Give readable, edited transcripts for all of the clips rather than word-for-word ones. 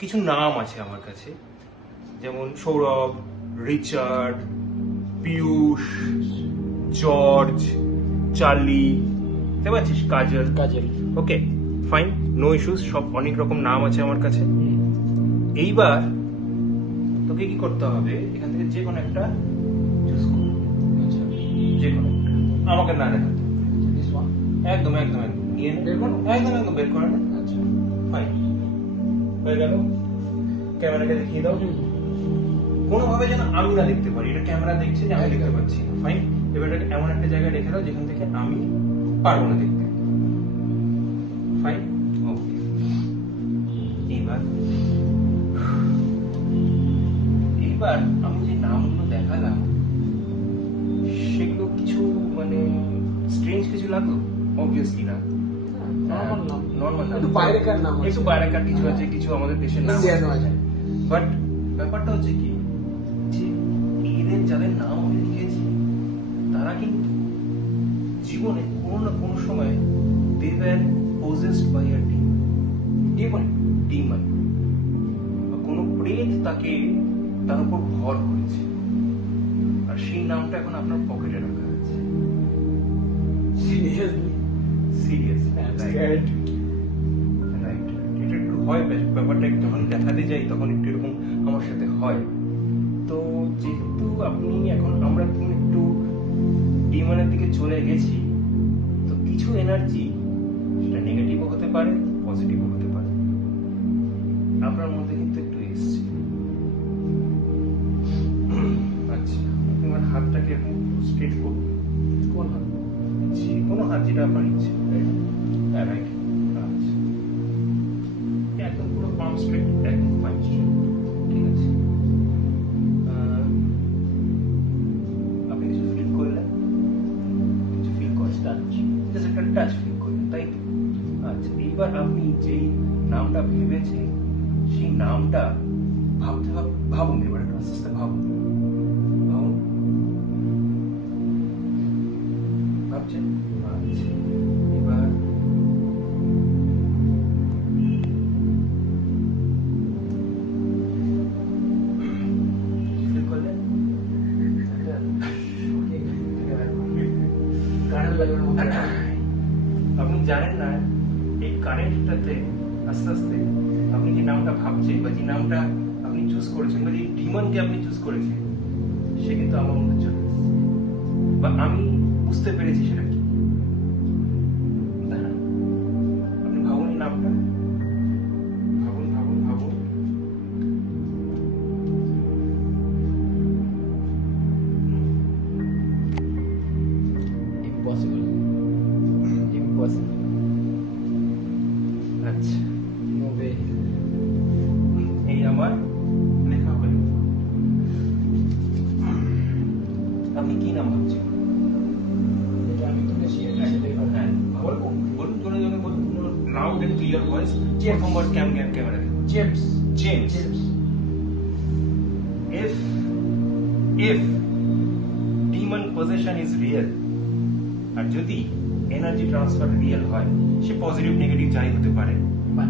কিছু নাম আছে আমার কাছে, যেমন Sourav, Richard, Piyush, George, Charlie, বুঝতে পারছিস, কাজল। ওকে ফাইন, নো ইস্যুস, সব অনেক রকম নাম আছে আমার কাছে। এইবার তোকে কি করতে হবে, এখান থেকে যে কোনো একটা চুজ কর, যে কোনো একটা, আমাকে না দেখাতে, একদম একদম একদম নিয়ে নে, একদম একদম বের করে নে। ফাইন, হয়ে গেল। ক্যামেরাকে দেখিয়ে দাও, কোনোভাবে যেন আমি না দেখতে পারি, এটা ক্যামেরা দেখছে যে আমি দেখতে পাচ্ছি না। ফাইন, এবার এটাকে এমন একটা জায়গায় রেখে দাও যেখান থেকে আমি পারবো না দেখতে। ফাইন, ওকে। এইবার এইবার আমি যে নামগুলো দেখালাম সেগুলো কিছু মানে স্ট্রেঞ্জ কিছু লাগলো? অবভিয়াসলি না, নর্মাল নাম, একটু বাইরেকার নাম আছে, একটু বাইরেকার কিছু আছে, কিছু আমাদের দেশের নাম আছে। বাট ব্যাপারটা হচ্ছে কি, যে এদের যাদের নাম আমি লিখেছি তারা কিন্তু জীবনে কোনো না কোনো সময় they were possessed by a demon, কোনো প্রেত তাকে তার উপর ভর করেছে, আর সেই নামটা এখন আপনার পকেটে রাখা আছে। Serious, right. এটা একটু হয়, ব্যাপারটা যখন দেখাতে যাই তখন একটু এরকম আমার সাথে হয়। তো যেহেতু আপনি এখন, আমরা একটু ডিমনের দিকে চলে গেছি, তো কিছু এনার্জি সেটা নেগেটিভও হতে পারে, পজিটিভও হতে পারে, আপনার মধ্যে কিন্তু একটু এসছে। আচ্ছা, তোমার হাতটাকে স্ট্রেট করুন, কোন হাত? যে কোনো হাত, যেটা আপনার ইচ্ছে। হ্যাঁ, রাইট। আচ্ছা, একদম পুরো পাম স্ট্রেট, একদম ফাইন স্ট্রেট, ঠিক আছে। আপনি কিছু ফিল করলেন? কিছু ফিল করেন? জাস্ট একটা টাচ ফিল করলেন, তাই তো? আচ্ছা, এইবার আপনি যেই নামটা ভেবেছেন সেই নামটা ভাবুন, এবার একটু আস্তে আস্তে ভাবুন। ভাবছেন? আচ্ছা, এবার ফিল করলেন? আপনি জানেন না, এই কারেন্টটাতে আস্তে আস্তে আপনি যে নামটা ভাবছেন বা যে নামটা আপনি চুজ করেছেন বা যে ডিমনকে আপনি চুজ করেছেন, সে কিন্তু আমার মধ্যে চলে এসেছে, বা আমি বুঝতে পেরেছি সেটা কি। আপনি ভাবুন এই নামটা, ভাবুন ভাবুন ভাবুন। ইম্পসিবল। আচ্ছা, নো ওয়ে। এই আমার লেখা হলো। আপনি কি নাম ভাবছেন? এটা আমি তোকে শেয়ার হ্যাঁ, বলুন বলুন, জনে বলুন, লাউড এন্ড ক্লিয়ার ভয়েস। প্রথমবার camera. James. James. If demon possession is real, আর যদি এনার্জি ট্রান্সফার রিয়েল হয়, সে পজিটিভ নেগেটিভ যাই হতে পারে,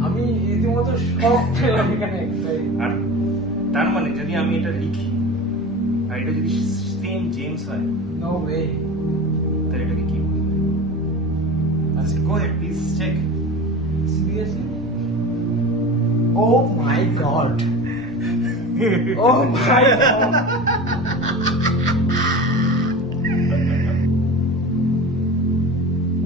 আমি রীতিমতো শক পেলাম এখানে। আর তার মানে যদি আমি এটা লিখি আর এটা যদি সেম জেমস হয়, নো ওয়ে। তাহলে এটাকে কি বলবো? আচ্ছা, go ahead please check. Seriously? Oh my God. Oh my god.